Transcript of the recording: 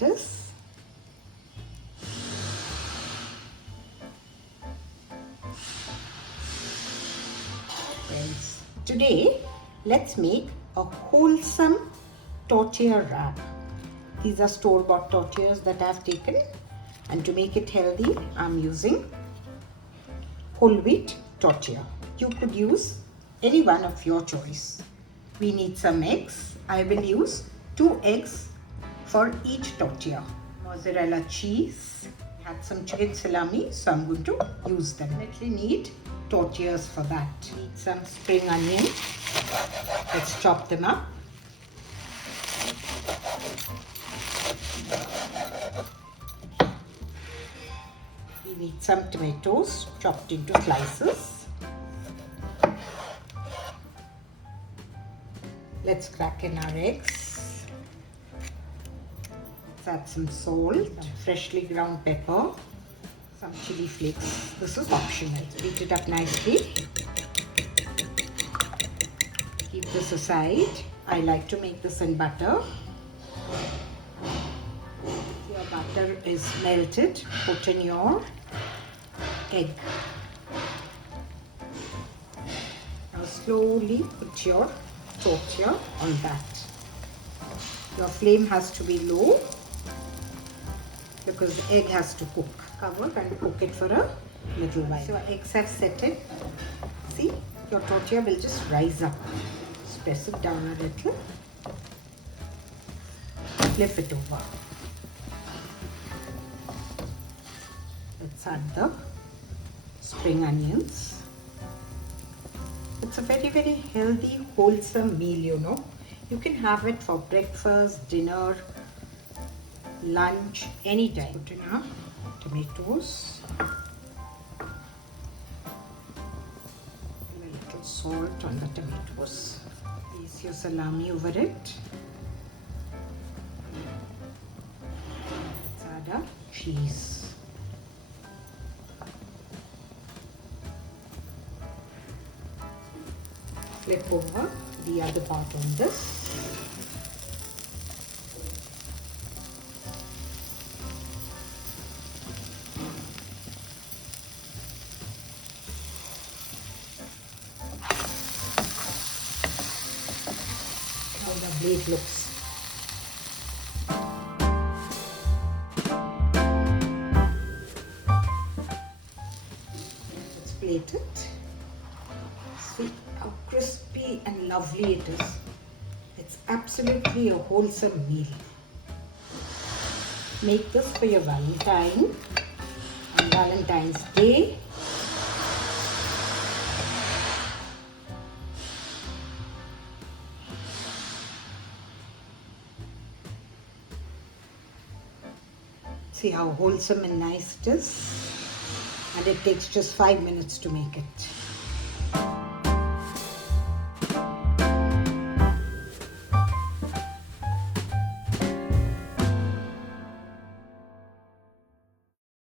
it is. Friends, today let's make a wholesome tortilla wrap. These are store-bought tortillas that I've taken, and to make it healthy I'm using whole wheat tortilla. You could use any one of your choice. We need some eggs. I will use 2 eggs for each tortilla. Mozzarella cheese. I had some chicken salami, so I'm going to use them. Definitely need tortillas for that. Need some spring onion. Let's chop them up. We need some tomatoes chopped into slices. Let's crack in our eggs. Let's add some salt, some freshly ground pepper, some chili flakes. This is optional. Beat it up nicely. Keep this aside. I like to make this in butter. Your butter is melted. Put in your egg. Now slowly put your tortilla on that. Your flame has to be low because the egg has to cook. Cover and cook it for a little while. So eggs have settled. See, your tortilla will just rise up. Just press it down a little. Flip it over. Let's add the spring onions. It's a very, very healthy, wholesome meal, you know. You can have it for breakfast, dinner, lunch, anytime. Put in our tomatoes. A little salt on the tomatoes. Place your salami over it. Let's add our cheese. Flip over the other part on this. How the blade looks. Let's plate it. See how crispy and lovely it is. It's absolutely a wholesome meal. Make this for your Valentine on Valentine's Day. See how wholesome and nice it is. And it takes just 5 minutes to make it.